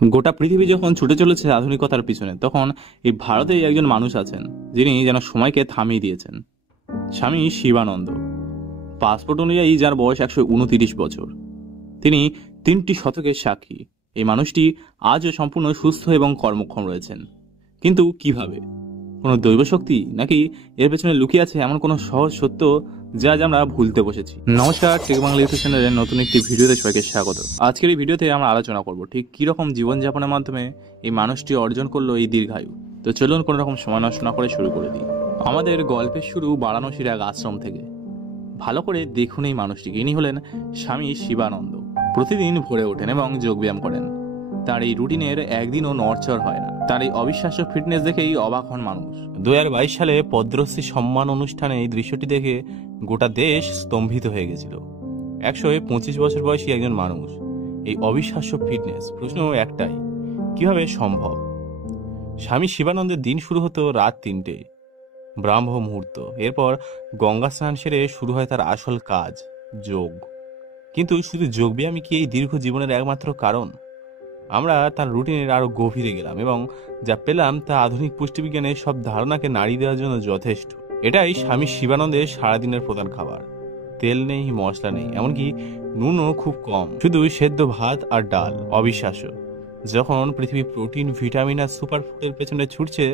গোটা পৃথিবী যখন ছুটে চলেছে আধুনিকতার পিছনে, তখন এই ভারতেই একজন মানুষ আছেন যিনি যেন সময়কে থামিয়ে দিয়েছেন। স্বামী শিবানন্দ। পাসপোর্ট অনুযায়ী যার বয়স 129 বছর। তিনি 3টি শতকের সাক্ষী। এই মানুষটি আজও সম্পূর্ণ সুস্থ এবং কর্মক্ষম রয়েছেন। কিন্তু কিভাবে? কোনো দৈব শক্তি, নাকি এর পেছনে লুকিয়ে আছে এমন কোনো সহজ সত্য যা আজ আমরা ভুলতে বসেছি? নমস্কার, টেক বাংলা ইউটিউব চ্যানেলের নতুন একটি ভিডিওতে সবাইকে স্বাগত। আজকের এই ভিডিওতে আমরা আলোচনা করব ঠিক কিরকম জীবনযাপনের মাধ্যমে এই মানুষটি অর্জন করলো এই দীর্ঘায়ু। তো চলুন কোনো রকম সময় নষ্ট না করে শুরু করে দিই। আমাদের গল্পের শুরু বারাণসীর এক আশ্রম থেকে। ভালো করে দেখুন এই মানুষটিকে। ইনি হলেন স্বামী শিবানন্দ। প্রতিদিন ভোরে ওঠেন এবং যোগব্যায়াম করেন। তার এই রুটিনের একদিনও নড়চড় হয় না। তার এই অবিশ্বাস্য ফিটনেস দেখেই অবাক হন মানুষ। 2022 সালে পদ্মশ্রী সম্মান অনুষ্ঠানে এই দৃশ্যটি দেখে গোটা দেশ স্তম্ভিত হয়ে গেছিল। 125 বছর বয়সী একজন মানুষ, এই অবিশ্বাস্য ফিটনেস। প্রশ্ন একটাই, কিভাবে সম্ভব? স্বামী শিবানন্দের দিন শুরু হতো রাত 3টে, ব্রাহ্ম মুহূর্ত। এরপর গঙ্গা স্নান সেরে শুরু হয় তার আসল কাজ, যোগ। কিন্তু শুধু যোগব্যায়ামই কি এই দীর্ঘ জীবনের একমাত্র কারণ? আমরা তার রুটিনের আরো গভীরে গেলাম এবং যা পেলাম তা আধুনিক পুষ্টিবিজ্ঞানের সব ধারণাকে নাড়িয়ে দেওয়ার জন্য যথেষ্ট। এটাই স্বামী শিবানন্দের সারাদিনের প্রধান খাবার। তেল নেই, মশলা নেই, এমনকি নুনও খুব কম, শুধু সেদ্ধ ভাত আর ডাল। অবিশ্বাস্য। যখন পৃথিবী প্রোটিন, ভিটামিন আর সুপারফুডের পেছনে ছুটছে,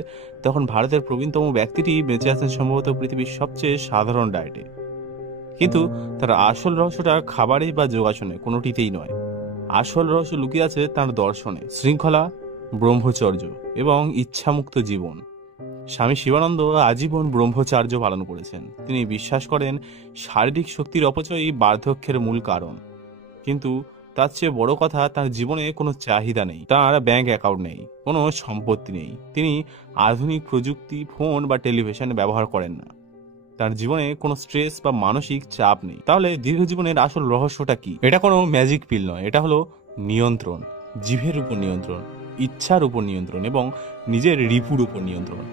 তখন ভারতের প্রবীণতম ব্যক্তিটি বেঁচে আছেন সম্ভবত পৃথিবীর সবচেয়ে সাধারণ ডায়েটে। কিন্তু তার আসল রহস্যটা খাবারে বা যোগাসনে কোনোটিতেই নয়। আসল রহস্য লুকিয়ে আছে তার দর্শনে, শৃঙ্খলা, ব্রহ্মচর্য এবং ইচ্ছামুক্ত জীবন। স্বামী শিবানন্দ আজীবন ব্রহ্মচর্য পালন করেছেন। তিনি বিশ্বাস করেন শারীরিক শক্তির অপচয়ই বার্ধক্যের মূল কারণ। কিন্তু তার চেয়ে বড় কথা, তার জীবনে কোনো চাহিদা নেই। তার ব্যাংক অ্যাকাউন্ট নেই, কোনো সম্পত্তি নেই। তিনি আধুনিক প্রযুক্তি, ফোন বা টেলিভিশন ব্যবহার করেন না। তার জীবনে কোনো স্ট্রেস বা মানসিক চাপ নেই। তাহলে দীর্ঘ জীবনের আসল রহস্যটা কি? এটা কোনো ম্যাজিক পিল নয়, এটা হলো নিয়ন্ত্রণ। জিভের উপর নিয়ন্ত্রণ, ইচ্ছার উপর নিয়ন্ত্রণ এবং নিজের রিপুর উপর নিয়ন্ত্রণ।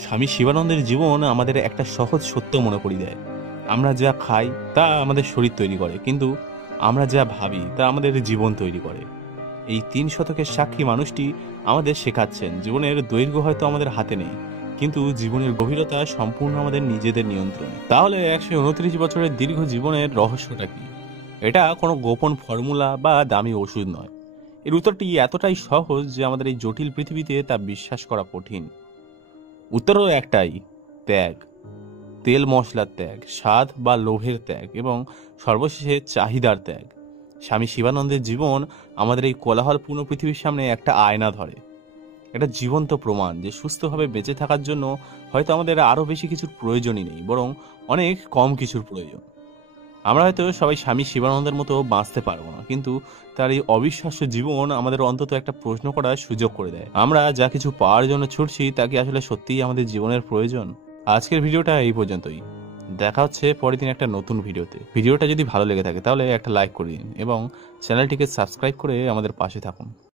স্বামী শিবানন্দের জীবন আমাদের একটা সহজ সত্য মনে করিয়ে দেয়। আমরা যা খাই তা আমাদের শরীর তৈরি করে, কিন্তু আমরা যা ভাবি তা আমাদের জীবন তৈরি করে। এই 3 শতকের সাক্ষী মানুষটি আমাদের শেখাচ্ছেন জীবনের দৈর্ঘ্য হয়তো আমাদের হাতে নেই, কিন্তু জীবনের গভীরতা সম্পূর্ণ আমাদের নিজেদের নিয়ন্ত্রণে। তাহলে 129 বছরের দীর্ঘ জীবনের রহস্যটা কি? এটা কোনো গোপন ফর্মুলা বা দামি ওষুধ নয়। এর উত্তরটি এতটাই সহজ যে আমাদের এই জটিল পৃথিবীতে তা বিশ্বাস করা কঠিন। উত্তরও একটাই, ত্যাগ। তেল মশলার ত্যাগ, স্বাদ বা লোভের ত্যাগ এবং সর্বশেষে চাহিদার ত্যাগ। স্বামী শিবানন্দের জীবন আমাদের এই কোলাহলপূর্ণ পৃথিবীর সামনে একটা আয়না ধরে। এটা জীবন্ত প্রমাণ যে সুস্থভাবে বেঁচে থাকার জন্য হয়তো আমাদের আরো বেশি কিছুর প্রয়োজনই নেই, বরং অনেক কম কিছুর প্রয়োজন। আমরা হয়তো সবাই স্বামী শিবানন্দের মতো বাঁচতে পারবো না, কিন্তু তার এই অবিশ্বাস্য জীবন আমাদের অন্তত একটা প্রশ্ন করার সুযোগ করে দেয়। আমরা যা কিছু পাওয়ার জন্য ছুটছি তা কি আসলে সত্যিই আমাদের জীবনের প্রয়োজন? আজকের ভিডিওটা এই পর্যন্তই। দেখা হচ্ছে পরের দিন একটা নতুন ভিডিওতে। ভিডিওটা যদি ভালো লেগে থাকে তাহলে একটা লাইক করে দিন এবং চ্যানেলটিকে সাবস্ক্রাইব করে আমাদের পাশে থাকুন।